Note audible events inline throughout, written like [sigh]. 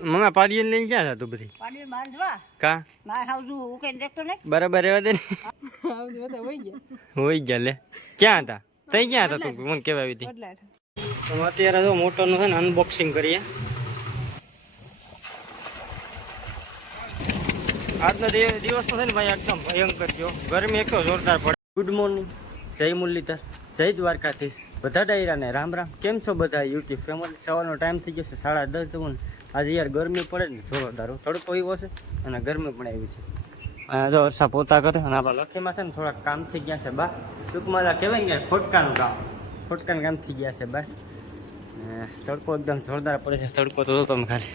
Mummy પાડીએ લઈને ક્યાં હતા તું બધી? પાડીએ બાંધવા? કા? માર હાવજુ ઉકેલ દેખતો ને બરાબર એવા દે ને. હોય ગયા લે. ક્યાં હતા? તઈ ક્યાં હતા તું? મને કેવા આવી હતી. તો અત્યારે જો મોટરનું છે ને અનબોક્સિંગ કરીએ. આજનો દિવ- દિવસ છે ને ભાઈ એકદમ ભયંકર જો. ગરમી એક જોરદાર પડે. ગુડ મોર્નિંગ જય મુરલીધર. જય દ્વારકાધીશ. બધા ડાયરાને રામ રામ. કેમ છો બધા? યુટ્યુબ ફેમિલી સવારનો ટાઈમ થઈ ગયો છે સાડા દસ જવું આજે યાર ગરમી પડે ને જોરદાર તડકો એવો છે અને ગરમી પણ આવી છે. અને જો અરસા પોતા કરે અને આપણા લખીમાં છે ને થોડાક કામ થઈ ગયા છે બા. ટૂંકમાં કહેવાય ને ફોટકાનું ખોટકાનું કામ. ખોટકાનું કામ થઈ ગયા છે બા. તડકો એકદમ જોરદાર પડે છે. તડકો તો તમે ખાલી.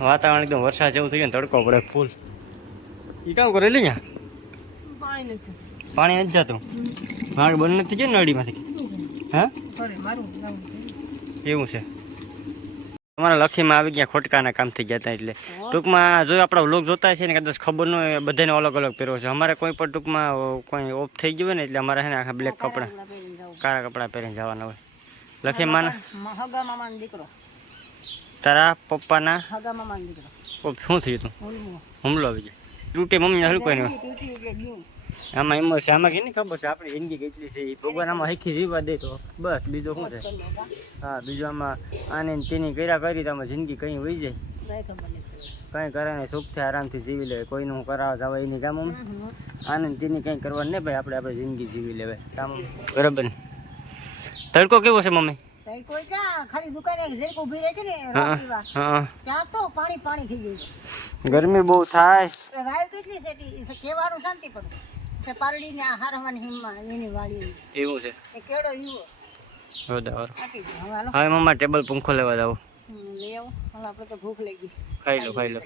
વાતાવરણ એકદમ વરસાદ જેવું થઈ ગયું ને તડકો પડે ફૂલ એ કામ કરે લે પાણી નથી જતું. મારે બંધ નથી ગયા નળીમાંથી? હા? એવું છે. તમારા લખીમાં આવી ગયા ખોટકાના કામ થઈ ગયા હતા એટલે. ટૂંકમાં જો આપણા વ્લોગ જોતા છે ને કદાચ ખબર ન હોય બધાને અલગ અલગ પહેરો છે. અમારે કોઈ પણ ટૂંકમાં કોઈ ઓફ થઈ ગયું હોય ને એટલે અમારે છે ને આખા બ્લેક કપડાં કાળા કપડાં પહેરીને જવાના હોય. લખીમાં દીકરો. તારા પપ્પાના? હગા મામાનો દીકરો. ઓ, શું થયું હતું હુમલો. આવી ગયો. તૂટે મમ્મી હલકો નહીં આમાં એમ છે. આમાં કેની ખબર છે? આપણી જિંદગી કેટલી છે એ ભગવાન આમાં હખી જીવવા દે તો. બસ બીજું શું છે? હા બીજું આમાં આને તેની કર્યા કરી તો આમાં જિંદગી કઈ વહી જાય. કઈ કંઈ કરે સુખથી આરામથી જીવી લે કોઈનું હું કરાવવા જાવ એની કામ આનંદ તેની કંઈ કરવા નહીં ભાઈ આપણે આપણે જિંદગી જીવી લેવાય. કામ બરાબર તડકો કેવો છે મમ્મી? કઈ કોઈ ક્યાં? ખાલી દુકાને જેક ઊભી રહી હતી ને હા રોટલીવા હા. ત્યાં તો પાણી પાણી થઈ ગયું ગરમી બહુ થાય. કહેવાનું શાંતિ પડે કે પારડીને આ હારવાની હિમમાં એની વાળી એવું છે. એ કેળો ઈવો બરાબર હવે મમ્મા ટેબલ પંખો લેવા જાવ. આપણે તો ભૂખ લાગી. ખાઈ લો ખાઈ લો.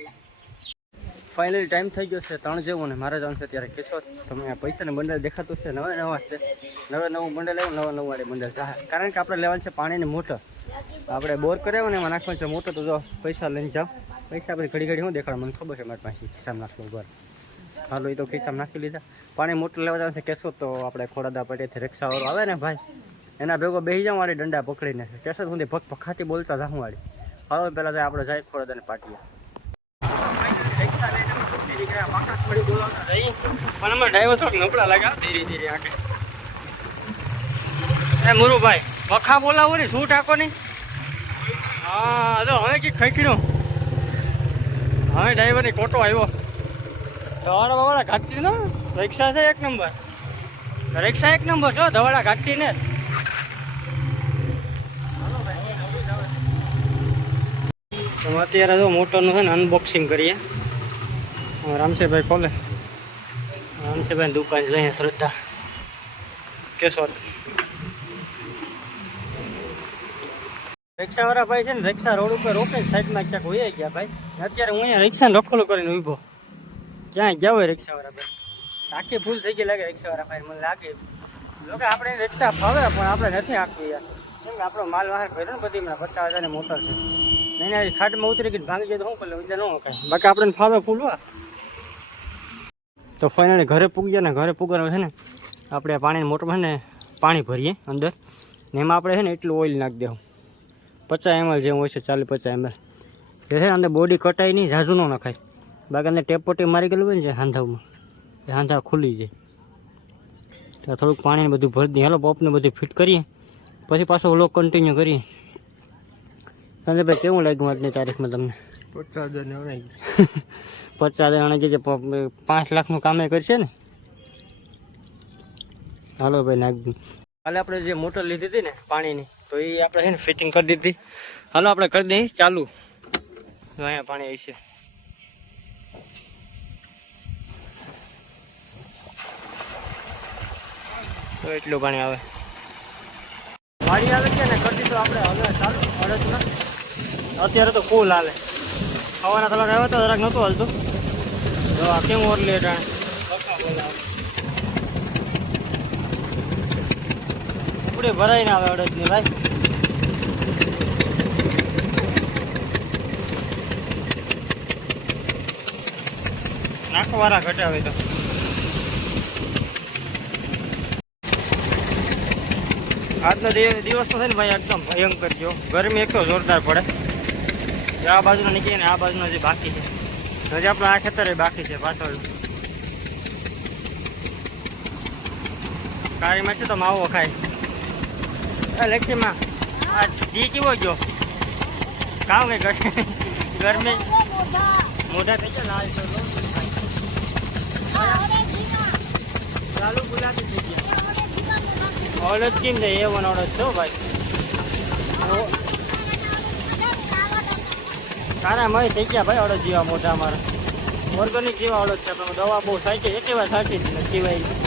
ફાઇનલી ટાઈમ થઈ ગયો છે ત્રણ જેવું ને મારે જવાનું છે ત્યારે કેશો. તમે આ પૈસાને બંડલ દેખાતું છે નવા નવા છે. નવે નવું બંડલ આવ્યું નવા નવું વાળી બંડલ જાહે કારણ કે આપણે લેવાનું છે પાણીની મોટર. આપણે બોર કરાવ્યો ને એમાં નાખવાનું છે મોટર તો જો પૈસા લઈને જાઓ. પૈસા પછી ઘડી ઘડી હું દેખાડ મને ખબર છે મારી પાસે. હિસાબ નાખવું ઉપર. હાલો એ તો ખિસ્સામાં નાખી લીધા. પાણી મોટર લેવા જવાનું છે કેશોદ, તો આપણે ખોડાદા પટેથી રિક્ષાવાળો આવે ને ભાઈ, એના ભેગો બેસી જાઉં વાળી દંડા પકડીને. કેશોદ સુધી ભગ પખાટી બોલતા જાઉં વાળી. હાલો પહેલાં જાય આપણે જાય ખોડાદાને પાટીએ. પણ અમે ડ્રાઈવર પખા બોલાવો ને શું ટાકો હા, તો હવે કે ખૈકડ્યો હવે ડ્રાઈવરની કોટો આવ્યો. ધવાડા બવાડા ઘાટતી ને? રિક્ષા છે એક નંબર. રિક્ષા એક નંબર છો ધવાડા ઘાટતી ને અત્યારે જો મોટરનું છે ને અનબોક્સિંગ કરીએ. રામસેભાઈ ખોલે. રામસેભાઈ દુકાન જોઈએ શ્રદ્ધા. કેશોદ. રિક્ષાવાળા ભાઈ છે ને રિક્ષા રોડ ઉપર રોકે સાઈડમાં ક્યાંક હોય ગયા ભાઈ. અત્યારે હું અહીંયા રિક્ષાને રખોલું કરીને ઊભો. ક્યાંય ગયા હોય રિક્ષાવાળા ભાઈ. આખી ભૂલ થઈ ગઈ લાગે રિક્ષાવાળા ભાઈ, મને લાગે. લોકો આપણે રિક્ષા ફાવે, પણ આપણે નથી આખવી યાર. કેમ કે આપણો માલ વાહન ભર્યો ને બધી હમણાં પચાસ હજારની મોટર છે. નહીં નહીં ખાટમાં ઉતરી ગઈ ભાંગી જાય તો શું કરે બીજા ન કાંઈ બાકી આપણે ફાવે ફૂલવા તો ફાઇનલી ઘરે પૂગ્યા ને ઘરે પૂગવાનું છે ને, આપણે પાણીની મોટરમાં ને, પાણી ભરીએ અંદર. ને એમાં આપણે છે ને એટલું ઓઇલ નાખી દેવું. પચાસ એમએલ જેવું હોય છે, ચાલીસ પચાસ એમએલ જે છે અંદર બોડી કટાઈ નહીં, ઝાઝું ન નખાય. બાકી અંદર ટેપ પટ્ટી મારી ગયેલું હોય ને હાંધાવમાં હાંધામાં એ હાંધા ખુલી જાય. ત્યાં થોડુંક પાણીને બધું ભરી દઈએ. હેલો પપને બધું ફિટ કરીએ. પછી પાછો ઓલો કન્ટિન્યુ કરીએ. સંજયભાઈ કેવું લાગ્યું આજની તારીખમાં તમને? પચાસ જણા જે પ- પાંચ લાખનું કામે કરશે ને? હાલો ભાઈ નાખી કાલે આપણે જે મોટર લીધી હતી ને પાણીની તો એ આપણે છે ને ફિટિંગ કરી દીધી. હાલો આપણે કરી દઈએ ચાલુ. જો અહીંયા પાણી આવી છે. તો એટલું પાણી આવે. વાડી આવે છે ને કરતી તો આપણે હવે ચાલુ અડદમાં અત્યારે તો ફૂલ હાલે. ખાવાના કલાક આવ્યો તો જરાક નહોતું હાલતું. તો આ કેમ ઓરલી અટાણે ઉપડી ભરાઈને આવે અડદની, ભાઈ. નાખવાળા ઘટે હવે તો. આજનો દિવ- દિવસ તો છે ને ભાઈ એકદમ ભયંકર જો. ગરમી એક તો જોરદાર પડે. આ બાજુનો નીકળીને આ બાજુનો જે બાકી છે. હજી આપણે આ ખેતર બાકી છે પાછળ. કાળીમાં છે તો માવો ખાય. લેખીમાં આ જી કેવો ગયો? કામ કે ગરમી. મોઢા થઈ ગયા લાલ ચાલુ ગુલાબી થઈ ગયા. વન ઓળદ છો ભાઈ. કારા મય થઈ ગયા ભાઈ ઓળદ જેવા મોટા અમારા ઓર્ગેનિક જેવા ઓળદ છે, પણ દવા બહુ સાચી એટલી વાર સાચી નથી ભાઈ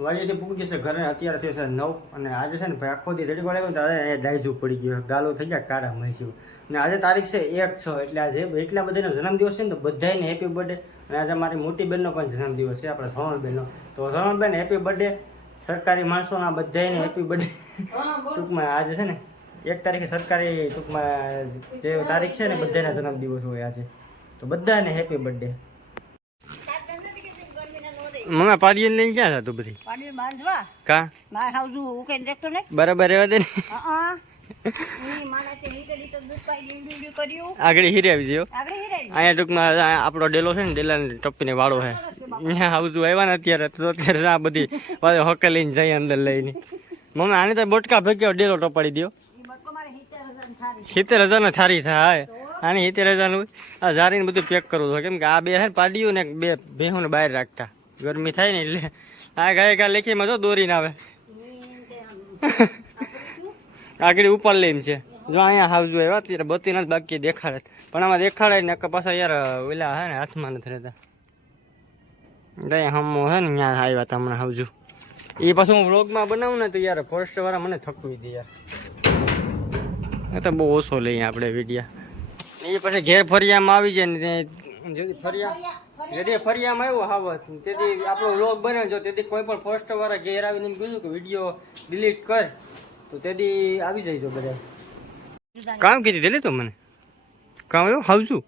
વાડીથી પૂગી જશે ઘરે અત્યારે થયું છે નવ અને આજે છે ને ભાઈ આખો દી રેડી પડે ત્યારે અહીંયા ડાયજુ પડી ગયો ગાલો થઈ ગયા કાળા મહીસું અને આજે તારીખ છે એક છ એટલે આજે એટલા બધાનો જન્મદિવસ છે ને તો બધાને હેપી બર્થડે અને આજે મારી મોટી બહેનનો પણ જન્મદિવસ છે આપણા શ્રવણબેનનો તો શ્રવણબેન હેપી બર્થડે સરકારી માણસોના બધાને હેપી બર્થડે ટૂંકમાં આજે છે ને એક તારીખે સરકારી ટૂંકમાં જે તારીખ છે ને બધાના જન્મદિવસ હોય આજે. તો બધાને હેપી બર્થડે મમ્મી પાડીએ લઈને ક્યાં હતું બધી? પાડીએ બાંધવા? કા? માર હાઉસું ઉકેન દેખતો ને બરાબર રહેવા દે ને. હા આગળ હીરે આવી ગયો અહીંયા ટૂંકમાં આપણો ડેલો છે ને ડેલાને ટપ્પીને વાળો છે. અહીંયા આવ્યા ને અત્યારે તો અત્યારે આ બધી પાછો હોકે લઈને જઈએ અંદર લઈને. મમ્મી આને તો બોટકા ભેગ્યો ડેલો ટપાડી દો હિટર હજાર ને સિત્તેર થારી થાય. આની સિત્તેર હજારનું આ જારીને બધું પેક કરવું કેમ કે આ બે છે પાડ્યું ને બે ભેહું બહાર રાખતા. ગરમી થાય ને એટલે આ ગાય ગા લેખીમાં જો દોરીને આવે. [laughs] આગળ ઉપર લઈને છે. જો અહીંયા હાવજો આવ્યા ત્યારે બત્તી નથી બાકી દેખાડે. પણ આમાં દેખાડે ને પાછા યાર ઓલા હે ને હાથમાં નથી રહેતા. ત્યાં હમો હે ને ત્યાં આવ્યા હતા હમણાં હાવજુ એ પાછું હું વ્લોગમાં બનાવું ને તો યાર ફોરેસ્ટ વાળા મને થકવી દે યાર. એ તો બહુ ઓછો લઈએ આપણે વિડીયા. એ પછી ઘેર ફરિયામાં આવી જાય ને જેથી ફરિયા જેથી ફરિયામાં આવ્યો હાવત. તેથી આપણો વ્લોગ બને જો તેથી કોઈ પણ ફોરેસ્ટ વાળા ઘેર આવીને એમ કીધું કે વીડિયો ડિલીટ કર તો તેથી આવી જાય જો બધા. કામ કીધી દેલી તો મને? કામ આવ્યું? હાવજું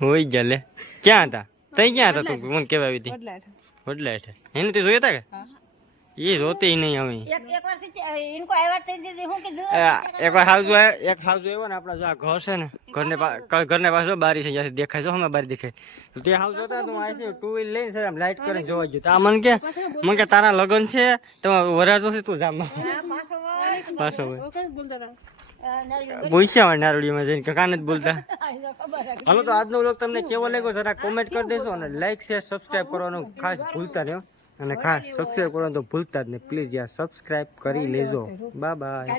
હોય ગયા. લે. ક્યાં હતા? તઈ ક્યાં હતા તું? મને કેવા આવી હતી. વડલા હેઠે એને તે જોયા હતા કે? એ જોતી નહીં હવે એક વારથી ઇનકો આવ્યા તે દીધી હું કીધું એક વાર હાવજો એક હાવજો આવ્યો ને આપણા જો આ ઘર છે ને ઘરને પા- ઘરને પાસે જો બારી છે જ્યાંથી દેખાય જો અમે બારી દેખાય. તો તે હાવ જોતા તો અહીંથી ટુ વ્હીલ લઈને છે આમ લાઇટ કરીને જોવા ગયો. તો આ મને કે મને કે તારા લગ્ન છે તો વરાજો છે તું જામ પાછો પાછો હોય નળિયો નારોડીમાં જઈને કાન જ બોલતા. હાલો તો આજનો વ્લોગ તમને કેવો લાગ્યો? જરા કોમેન્ટ કરી દેશો અને લાઈક શેર સબસ્ક્રાઈબ કરવાનું ખાસ ભૂલતા નહીં. અને ખાસ સબસ્ક્રાઇબ કરવાનું તો ભૂલતા જ નહીં. પ્લીઝ યાર સબસ્ક્રાઇબ કરી લેજો. Bye bye